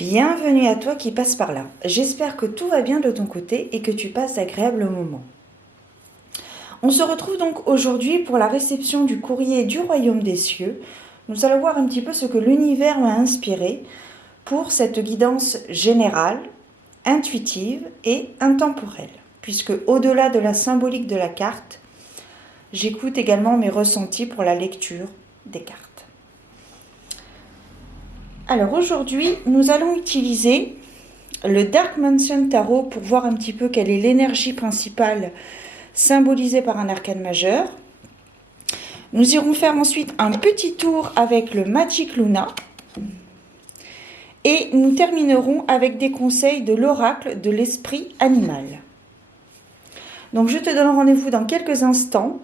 Bienvenue à toi qui passe par là. J'espère que tout va bien de ton côté et que tu passes d'agréables moments. On se retrouve donc aujourd'hui pour la réception du courrier du Royaume des Cieux. Nous allons voir un petit peu ce que l'univers m'a inspiré pour cette guidance générale, intuitive et intemporelle. Puisque au-delà de la symbolique de la carte, j'écoute également mes ressentis pour la lecture des cartes. Alors aujourd'hui, nous allons utiliser le Dark Mansion Tarot pour voir un petit peu quelle est l'énergie principale symbolisée par un arcane majeur. Nous irons faire ensuite un petit tour avec le Magic Luna. Et nous terminerons avec des conseils de l'oracle de l'esprit animal. Donc je te donne rendez-vous dans quelques instants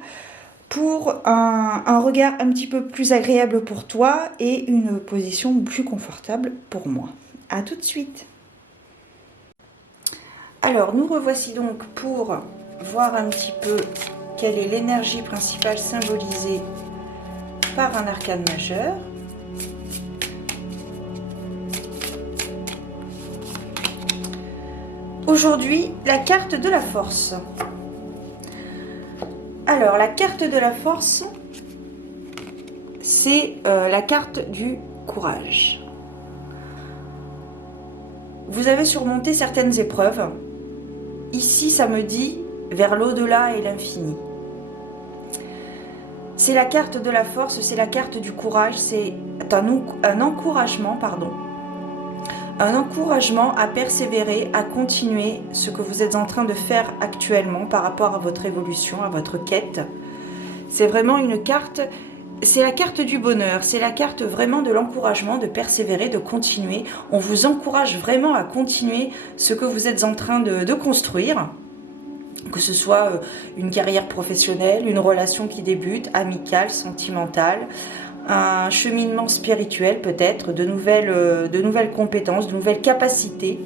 pour un regard un petit peu plus agréable pour toi et une position plus confortable pour moi. A tout de suite. Alors nous revoici donc pour voir un petit peu quelle est l'énergie principale symbolisée par un arcane majeur. Aujourd'hui, la carte de la force. Alors, la carte de la force, c'est la carte du courage. Vous avez surmonté certaines épreuves. Ici, ça me dit vers l'au-delà et l'infini. C'est la carte de la force, c'est la carte du courage, c'est un encouragement, un encouragement à persévérer, à continuer ce que vous êtes en train de faire actuellement par rapport à votre évolution, à votre quête. C'est vraiment une carte, c'est la carte du bonheur, c'est la carte vraiment de l'encouragement, de persévérer, de continuer. On vous encourage vraiment à continuer ce que vous êtes en train de construire, que ce soit une carrière professionnelle, une relation qui débute, amicale, sentimentale, un cheminement spirituel peut-être, de nouvelles compétences, de nouvelles capacités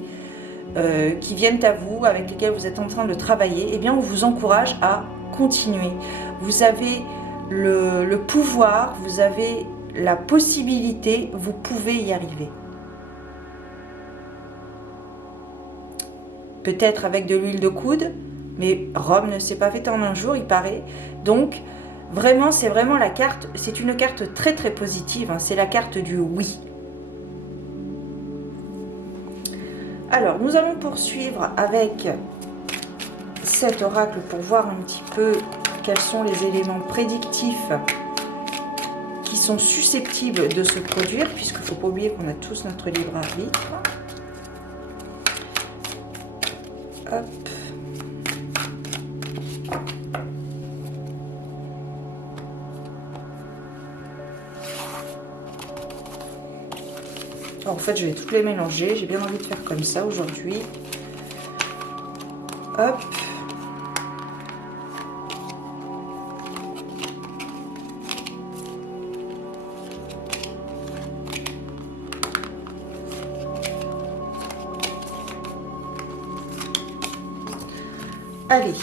qui viennent à vous, avec lesquelles vous êtes en train de travailler. Eh bien, on vous encourage à continuer. Vous avez le pouvoir, vous avez la possibilité, vous pouvez y arriver. Peut-être avec de l'huile de coude, mais Rome ne s'est pas faite en un jour, il paraît. Donc, vraiment, c'est vraiment la carte, c'est une carte très très positive, hein, c'est la carte du oui. Alors, nous allons poursuivre avec cet oracle pour voir un petit peu quels sont les éléments prédictifs qui sont susceptibles de se produire, puisqu'il ne faut pas oublier qu'on a tous notre libre arbitre. Hop. En fait, je vais toutes les mélanger. J'ai bien envie de faire comme ça aujourd'hui. Hop. Allez.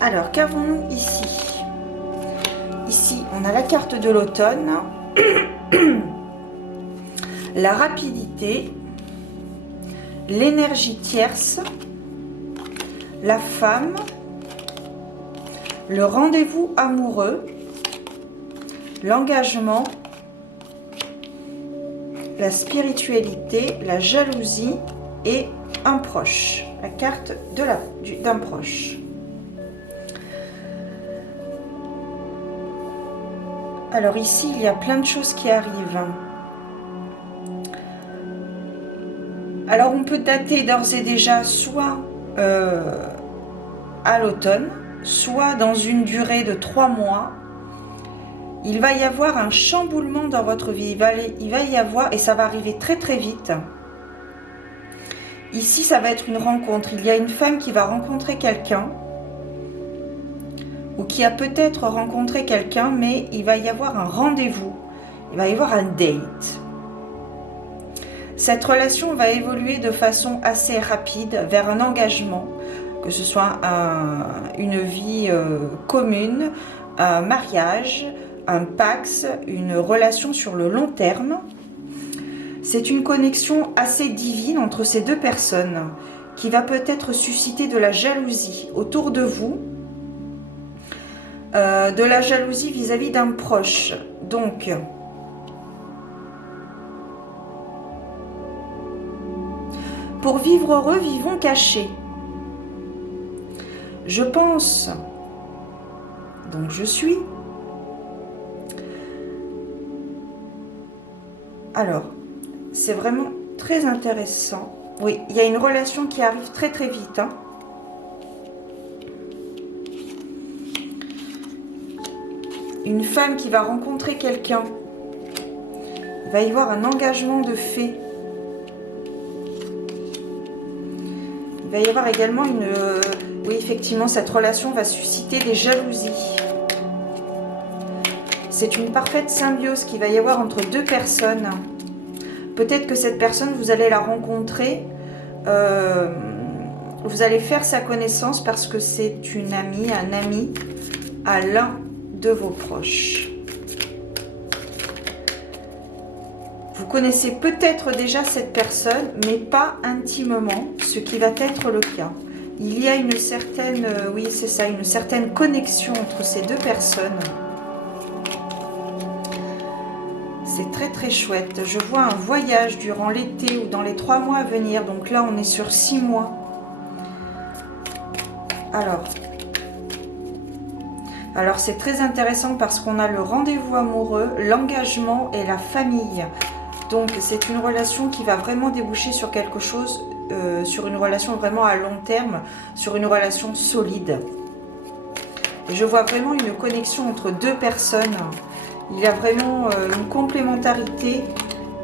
Alors, qu'avons-nous ici? Ici, on a la carte de l'automne, la rapidité, l'énergie tierce, la femme, le rendez-vous amoureux, l'engagement, la spiritualité, la jalousie et un proche. La carte d'un proche. Alors ici, il y a plein de choses qui arrivent. Alors on peut dater d'ores et déjà soit à l'automne, soit dans une durée de 3 mois. Il va y avoir un chamboulement dans votre vie. Il va y avoir, et ça va arriver très très vite. Ici, ça va être une rencontre. Il y a une femme qui va rencontrer quelqu'un. ou qui a peut-être rencontré quelqu'un, mais il va y avoir un rendez-vous, il va y avoir un date. Cette relation va évoluer de façon assez rapide vers un engagement, que ce soit une vie commune, un mariage, un pax, une relation sur le long terme. C'est une connexion assez divine entre ces deux personnes qui va peut-être susciter de la jalousie autour de vous, de la jalousie vis-à-vis d'un proche. Donc, pour vivre heureux, vivons cachés. Je pense, donc je suis. Alors, c'est vraiment très intéressant. Oui, il y a une relation qui arrive très très vite. Hein. Une femme qui va rencontrer quelqu'un. Il va y avoir un engagement de fait. Il va y avoir également une... oui, effectivement, cette relation va susciter des jalousies. C'est une parfaite symbiose qu'il va y avoir entre deux personnes. Peut-être que cette personne, vous allez la rencontrer, vous allez faire sa connaissance parce que c'est une amie, un ami à l'un de vos proches. Vous connaissez peut-être déjà cette personne, mais pas intimement, ce qui va être le cas. Il y a une certaine, oui c'est ça, une certaine connexion entre ces deux personnes. C'est très très chouette. Je vois un voyage durant l'été ou dans les 3 mois à venir. Donc là, on est sur 6 mois. Alors c'est très intéressant parce qu'on a le rendez-vous amoureux, l'engagement et la famille. Donc c'est une relation qui va vraiment déboucher sur quelque chose, sur une relation vraiment à long terme, sur une relation solide. Et je vois vraiment une connexion entre deux personnes. Il y a vraiment une complémentarité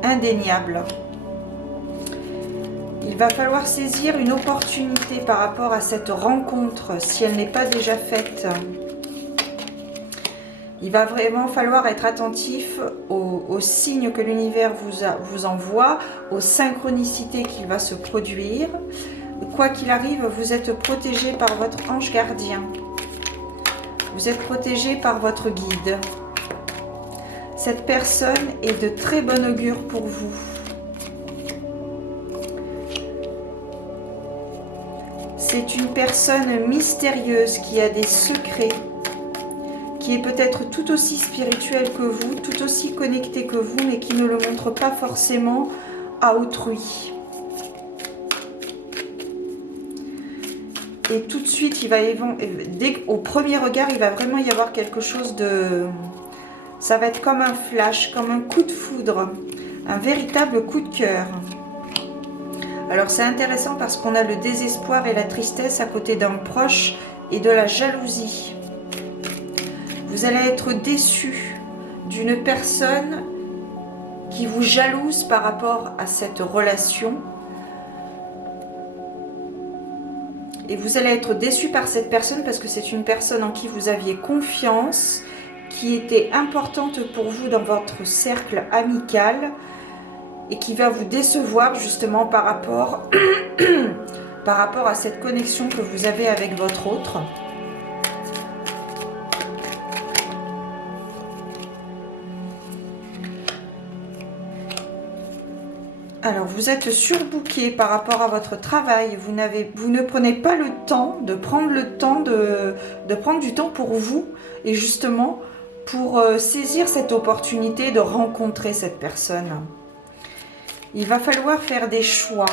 indéniable. Il va falloir saisir une opportunité par rapport à cette rencontre, si elle n'est pas déjà faite. Il va vraiment falloir être attentif aux signes que l'univers vous envoie, aux synchronicités qu'il va se produire. Quoi qu'il arrive, vous êtes protégé par votre ange gardien. Vous êtes protégé par votre guide. Cette personne est de très bon augure pour vous. C'est une personne mystérieuse qui a des secrets, qui est peut-être tout aussi spirituelle que vous, tout aussi connectée que vous, mais qui ne le montre pas forcément à autrui. Et tout de suite, au premier regard, il va vraiment y avoir quelque chose de... Ça va être comme un flash, comme un coup de foudre, un véritable coup de cœur. Alors c'est intéressant parce qu'on a le désespoir et la tristesse à côté d'un proche et de la jalousie. Vous allez être déçu d'une personne qui vous jalouse par rapport à cette relation. Et vous allez être déçu par cette personne parce que c'est une personne en qui vous aviez confiance, qui était importante pour vous dans votre cercle amical et qui va vous décevoir justement par rapport à cette connexion que vous avez avec votre autre. Alors, vous êtes surbooké par rapport à votre travail. Vous ne prenez pas le temps de prendre du temps pour vous et justement pour saisir cette opportunité de rencontrer cette personne. Il va falloir faire des choix.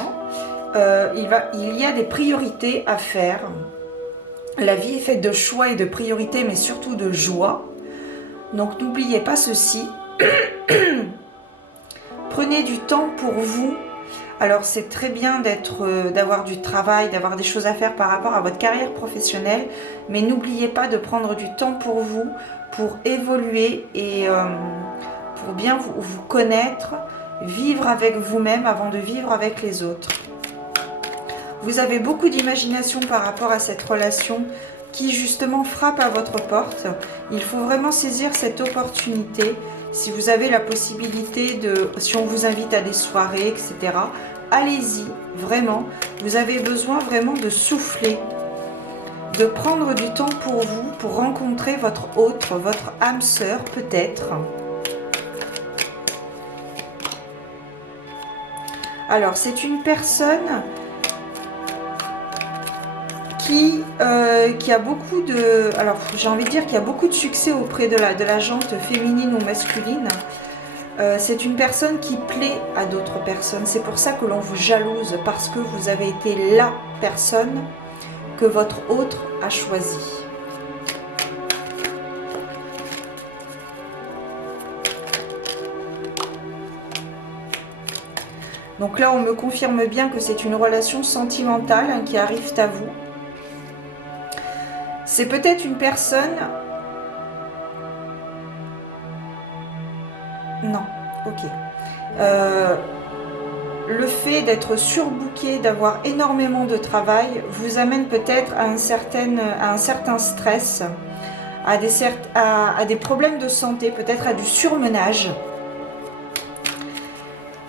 Il y a des priorités à faire. La vie est faite de choix et de priorités, mais surtout de joie. Donc, n'oubliez pas ceci. Prenez du temps pour vous. Alors c'est très bien d'avoir du travail, d'avoir des choses à faire par rapport à votre carrière professionnelle, mais n'oubliez pas de prendre du temps pour vous, pour évoluer et pour bien vous connaître, vivre avec vous-même avant de vivre avec les autres. Vous avez beaucoup d'imagination par rapport à cette relation qui justement frappe à votre porte. Il faut vraiment saisir cette opportunité. Si vous avez la possibilité si on vous invite à des soirées, etc., allez-y, vraiment. Vous avez besoin vraiment de souffler, de prendre du temps pour vous, pour rencontrer votre autre, votre âme sœur peut-être. Alors, c'est une personne qui a beaucoup de... Alors, j'ai envie de dire qu'il y a beaucoup de succès auprès de la jante féminine ou masculine. C'est une personne qui plaît à d'autres personnes. C'est pour ça que l'on vous jalouse, parce que vous avez été la personne que votre autre a choisi. Donc là, on me confirme bien que c'est une relation sentimentale hein, qui arrive à vous. C'est peut-être une personne... Non, ok. Le fait d'être surbooké, d'avoir énormément de travail, vous amène peut-être à un certain stress, à des problèmes de santé, peut-être à du surmenage.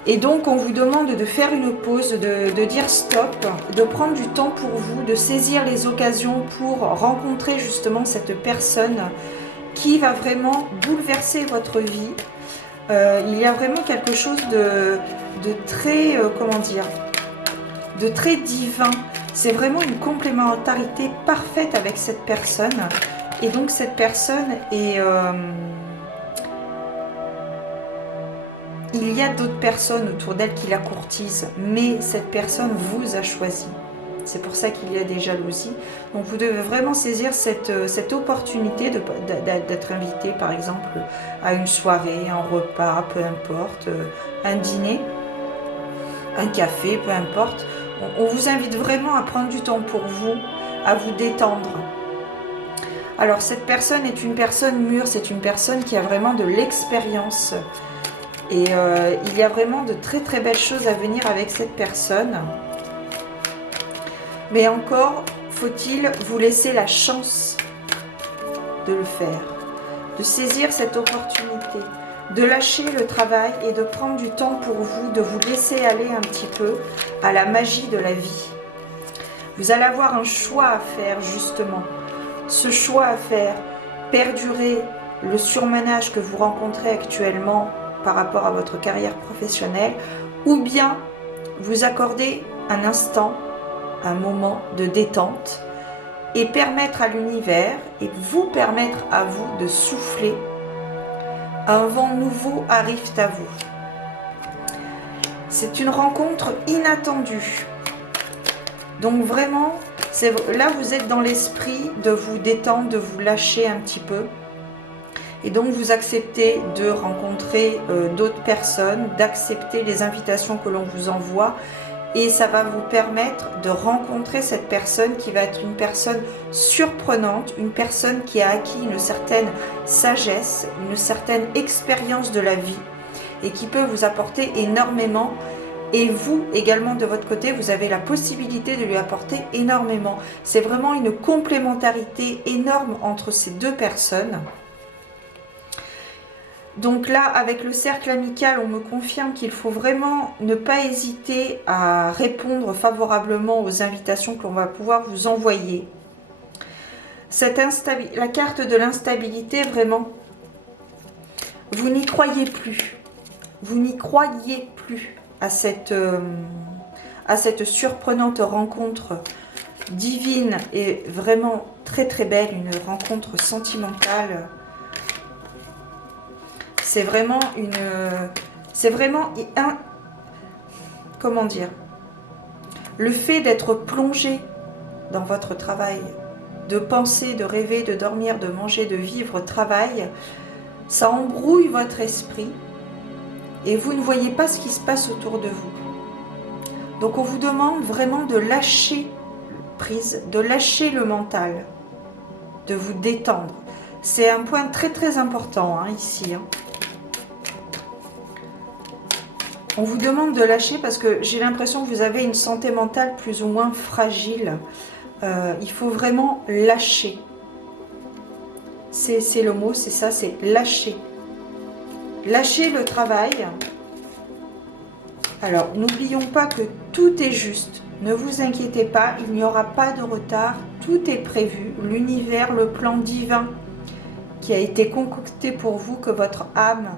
Et donc, on vous demande de faire une pause, de dire stop, de prendre du temps pour vous, de saisir les occasions pour rencontrer justement cette personne qui va vraiment bouleverser votre vie. Il y a vraiment quelque chose de très, comment dire, de très divin. C'est vraiment une complémentarité parfaite avec cette personne. Et donc, cette personne est... il y a d'autres personnes autour d'elle qui la courtisent, mais cette personne vous a choisi. C'est pour ça qu'il y a des jalousies. Donc vous devez vraiment saisir cette opportunité d'être invité, par exemple, à une soirée, un repas, peu importe, un dîner, un café, peu importe. On vous invite vraiment à prendre du temps pour vous, à vous détendre. Alors cette personne est une personne mûre, c'est une personne qui a vraiment de l'expérience. Et il y a vraiment de très très belles choses à venir avec cette personne. Mais encore, faut-il vous laisser la chance de le faire, de saisir cette opportunité, de lâcher le travail et de prendre du temps pour vous, de vous laisser aller un petit peu à la magie de la vie. Vous allez avoir un choix à faire justement. Ce choix à faire, perdurer le surmenage que vous rencontrez actuellement par rapport à votre carrière professionnelle, ou bien vous accorder un instant, un moment de détente et permettre à l'univers et vous permettre à vous de souffler. Un vent nouveau arrive à vous. C'est une rencontre inattendue. Donc vraiment, là vous êtes dans l'esprit de vous détendre, de vous lâcher un petit peu. Et donc vous acceptez de rencontrer d'autres personnes, d'accepter les invitations que l'on vous envoie. Et ça va vous permettre de rencontrer cette personne qui va être une personne surprenante, une personne qui a acquis une certaine sagesse, une certaine expérience de la vie et qui peut vous apporter énormément. Et vous, également de votre côté, vous avez la possibilité de lui apporter énormément. C'est vraiment une complémentarité énorme entre ces deux personnes. Donc là, avec le cercle amical, on me confirme qu'il faut vraiment ne pas hésiter à répondre favorablement aux invitations que l'on va pouvoir vous envoyer. La carte de l'instabilité, vraiment, vous n'y croyez plus. Vous n'y croyez plus à cette surprenante rencontre divine et vraiment très très belle, une rencontre sentimentale. C'est vraiment comment dire, le fait d'être plongé dans votre travail, de penser, de rêver, de dormir, de manger, de vivre, travail, ça embrouille votre esprit et vous ne voyez pas ce qui se passe autour de vous. Donc on vous demande vraiment de lâcher prise, de lâcher le mental, de vous détendre. C'est un point très très important hein, ici. Hein. On vous demande de lâcher parce que j'ai l'impression que vous avez une santé mentale plus ou moins fragile. Il faut vraiment lâcher. C'est le mot, c'est ça, c'est lâcher. Lâcher le travail. Alors, n'oublions pas que tout est juste. Ne vous inquiétez pas, il n'y aura pas de retard. Tout est prévu. L'univers, le plan divin qui a été concocté pour vous, que votre âme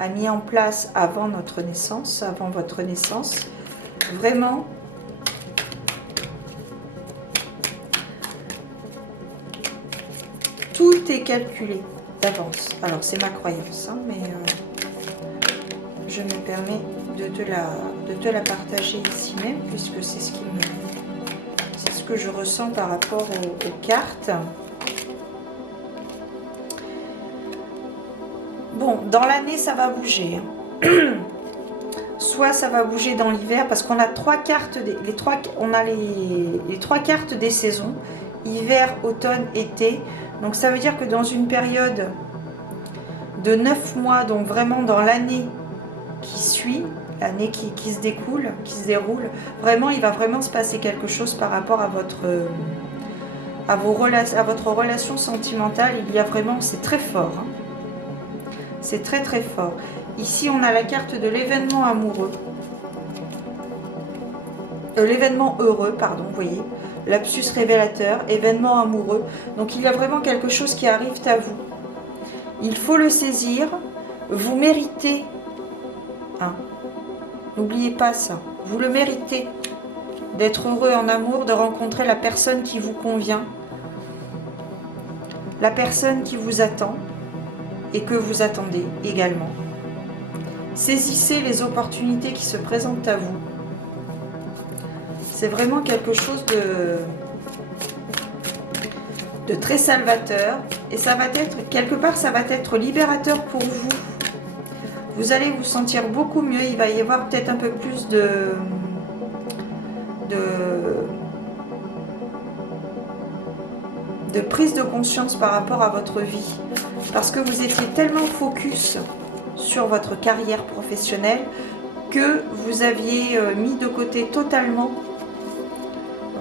a mis en place avant notre naissance, avant votre naissance. Vraiment, tout est calculé d'avance. Alors, c'est ma croyance, hein, mais je me permets de te la partager ici même, puisque c'est ce que je ressens par rapport aux cartes. Bon, dans l'année, ça va bouger. Soit ça va bouger dans l'hiver, parce qu'on a trois cartes, on a les trois cartes des saisons, hiver, automne, été. Donc ça veut dire que dans une période de 9 mois, donc vraiment dans l'année qui suit, l'année qui se découle, qui se déroule, vraiment il va vraiment se passer quelque chose par rapport à votre relation sentimentale. Il y a vraiment, c'est très fort, hein. C'est très très fort. Ici on a la carte de l'événement amoureux, l'événement heureux, pardon, vous voyez, lapsus révélateur, événement amoureux. Donc il y a vraiment quelque chose qui arrive à vous. Il faut le saisir, vous méritez, hein. N'oubliez pas ça, vous le méritez, d'être heureux en amour, de rencontrer la personne qui vous convient, la personne qui vous attend et que vous attendez également. Saisissez les opportunités qui se présentent à vous. C'est vraiment quelque chose de très salvateur, et ça va être, quelque part, ça va être libérateur pour vous. Vous allez vous sentir beaucoup mieux, il va y avoir peut-être un peu plus de prise de conscience par rapport à votre vie, parce que vous étiez tellement focus sur votre carrière professionnelle que vous aviez mis de côté totalement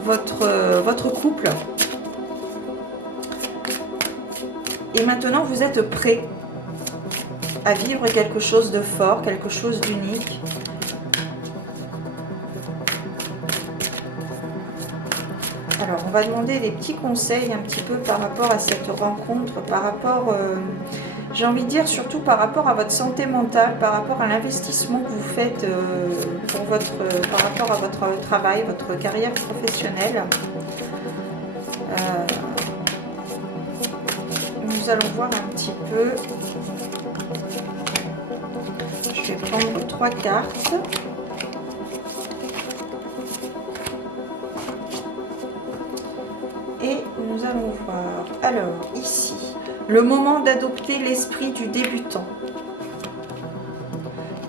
votre couple. Et maintenant vous êtes prêt à vivre quelque chose de fort, quelque chose d'unique. Alors, on va demander des petits conseils un petit peu par rapport à cette rencontre, par rapport, j'ai envie de dire surtout par rapport à votre santé mentale, par rapport à l'investissement que vous faites par rapport à votre travail, votre carrière professionnelle. Nous allons voir un petit peu. Je vais prendre 3 cartes. Et nous allons voir. Alors, ici, le moment d'adopter l'esprit du débutant.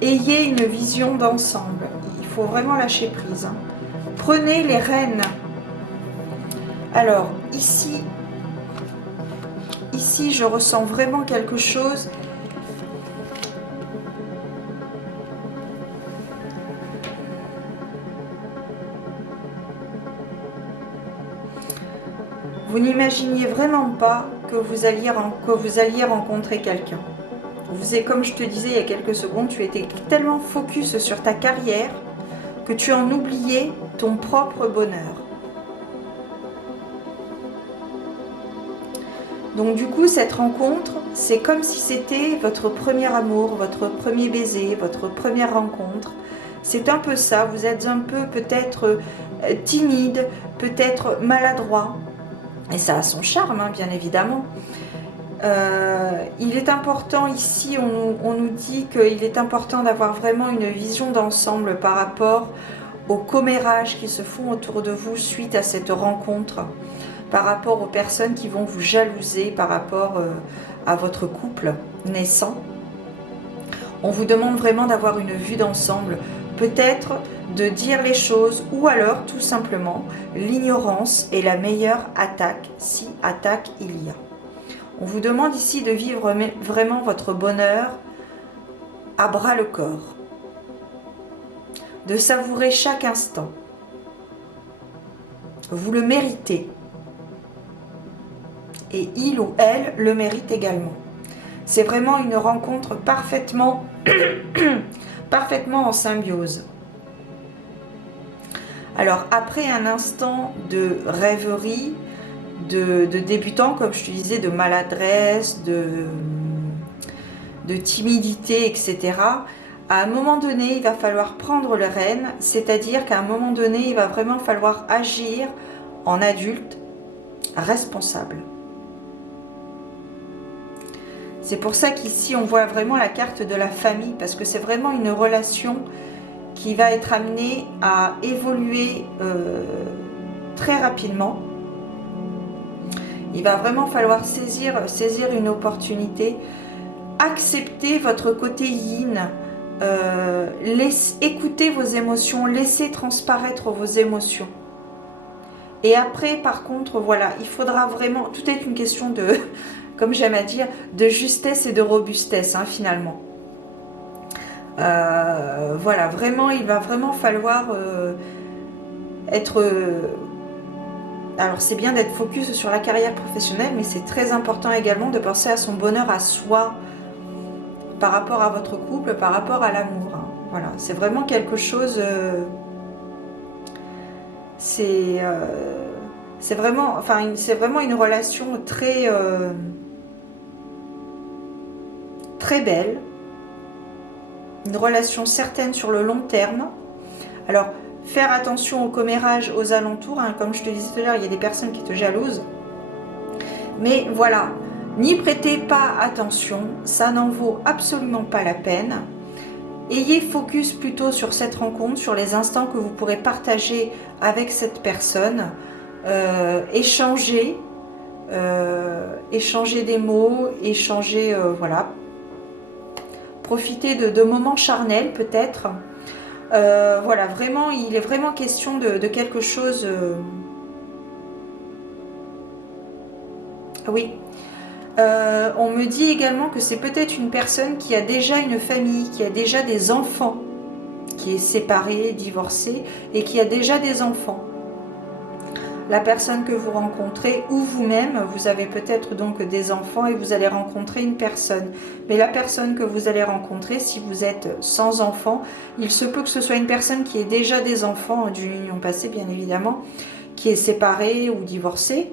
Ayez une vision d'ensemble. Il faut vraiment lâcher prise, hein. Prenez les rênes. Alors, ici, je ressens vraiment quelque chose. Vous n'imaginiez vraiment pas que vous alliez rencontrer quelqu'un. Comme je te disais il y a quelques secondes, tu étais tellement focus sur ta carrière que tu en oubliais ton propre bonheur. Donc du coup, cette rencontre, c'est comme si c'était votre premier amour, votre premier baiser, votre première rencontre. C'est un peu ça, vous êtes un peu peut-être timide, peut-être maladroit. Et ça a son charme, hein, bien évidemment. Il est important ici, on nous dit qu'il est important d'avoir vraiment une vision d'ensemble par rapport aux commérages qui se font autour de vous suite à cette rencontre, par rapport aux personnes qui vont vous jalouser, par rapport à votre couple naissant. On vous demande vraiment d'avoir une vue d'ensemble, peut-être de dire les choses, ou alors tout simplement l'ignorance est la meilleure attaque, si attaque il y a. On vous demande ici de vivre vraiment votre bonheur à bras le corps, de savourer chaque instant. Vous le méritez. et il ou elle le mérite également. C'est vraiment une rencontre parfaitement, parfaitement en symbiose. Alors après un instant de rêverie, de débutant, comme je te disais, de maladresse, de timidité, etc., à un moment donné, il va falloir prendre les rênes, c'est-à-dire qu'à un moment donné, il va vraiment falloir agir en adulte responsable. C'est pour ça qu'ici, on voit vraiment la carte de la famille, parce que c'est vraiment une relation qui va être amenée à évoluer très rapidement. Il va vraiment falloir saisir une opportunité, accepter votre côté yin, écouter vos émotions, laisser transparaître vos émotions. Et après, par contre, voilà, il faudra vraiment, tout est une question de, comme j'aime à dire, de justesse et de robustesse, hein, finalement. Voilà, vraiment, il va vraiment falloir être... alors, c'est bien d'être focus sur la carrière professionnelle, mais c'est très important également de penser à son bonheur à soi, par rapport à votre couple, par rapport à l'amour. Hein. Voilà, c'est vraiment quelque chose... c'est vraiment, enfin, c'est vraiment une relation très, très belle. Une relation certaine sur le long terme. Alors, faire attention au commérage aux alentours. Hein, comme je te disais tout à l'heure, il y a des personnes qui te jalousent. Mais voilà, n'y prêtez pas attention. Ça n'en vaut absolument pas la peine. Ayez focus plutôt sur cette rencontre, sur les instants que vous pourrez partager avec cette personne. Échanger des mots, voilà. Profiter de moments charnels peut-être. Voilà, vraiment, il est vraiment question de quelque chose... Oui. On me dit également que c'est peut-être une personne qui a déjà une famille, qui a déjà des enfants, qui est séparée, divorcée, et qui a déjà des enfants. La personne que vous rencontrez, ou vous-même, vous avez peut-être donc des enfants et vous allez rencontrer une personne. Mais la personne que vous allez rencontrer, si vous êtes sans enfants, il se peut que ce soit une personne qui ait déjà des enfants d'une union passée, bien évidemment, qui est séparée ou divorcée.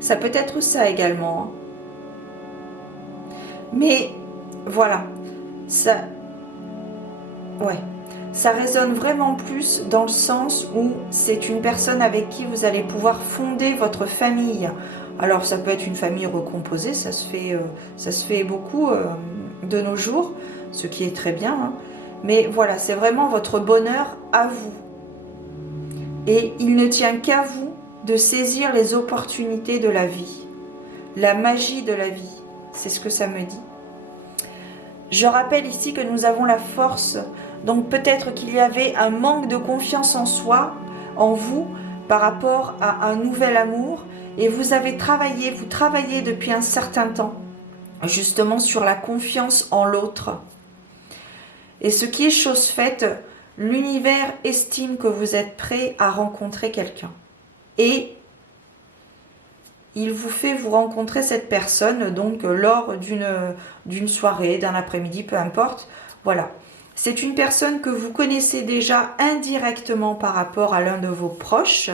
Ça peut être ça également. Mais voilà, ça... Ouais. Ça résonne vraiment plus dans le sens où c'est une personne avec qui vous allez pouvoir fonder votre famille. Alors ça peut être une famille recomposée, ça se fait beaucoup de nos jours, ce qui est très bien. Hein. Mais voilà, c'est vraiment votre bonheur à vous. Et il ne tient qu'à vous de saisir les opportunités de la vie, la magie de la vie, c'est ce que ça me dit. Je rappelle ici que nous avons la force. Donc peut-être qu'il y avait un manque de confiance en soi, en vous, par rapport à un nouvel amour. Et vous travaillez depuis un certain temps, justement sur la confiance en l'autre. Et ce qui est chose faite, l'univers estime que vous êtes prêt à rencontrer quelqu'un. Et il vous fait vous rencontrer cette personne, donc lors d'une soirée, d'un après-midi, peu importe. Voilà. C'est une personne que vous connaissez déjà indirectement par rapport à l'un de vos proches.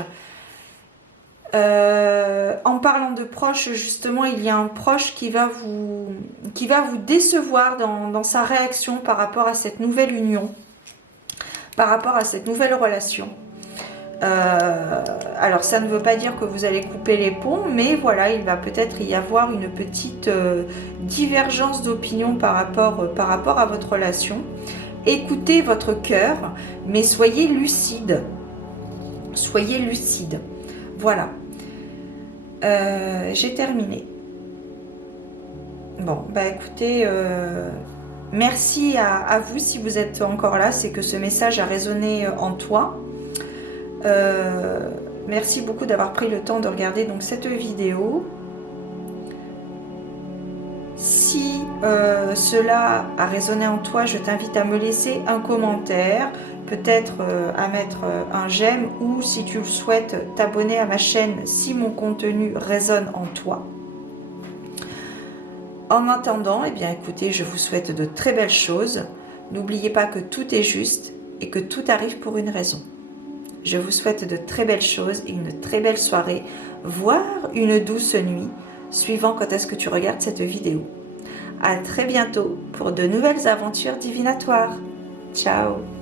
En parlant de proches, justement, il y a un proche qui va vous décevoir dans sa réaction par rapport à cette nouvelle union, par rapport à cette nouvelle relation. Alors, ça ne veut pas dire que vous allez couper les ponts, mais voilà, il va peut-être y avoir une petite divergence d'opinion par rapport à votre relation. Écoutez votre cœur, mais soyez lucide. Soyez lucide. Voilà. J'ai terminé. Bon, bah écoutez, merci à vous si vous êtes encore là. C'est que ce message a résonné en toi. Merci beaucoup d'avoir pris le temps de regarder donc cette vidéo. Si cela a résonné en toi, je t'invite à me laisser un commentaire, peut-être à mettre un j'aime, ou si tu le souhaites, t'abonner à ma chaîne si mon contenu résonne en toi. En attendant, eh bien écoutez, je vous souhaite de très belles choses. N'oubliez pas que tout est juste et que tout arrive pour une raison. Je vous souhaite de très belles choses et une très belle soirée, voire une douce nuit, suivant quand est-ce que tu regardes cette vidéo. À très bientôt pour de nouvelles aventures divinatoires. Ciao!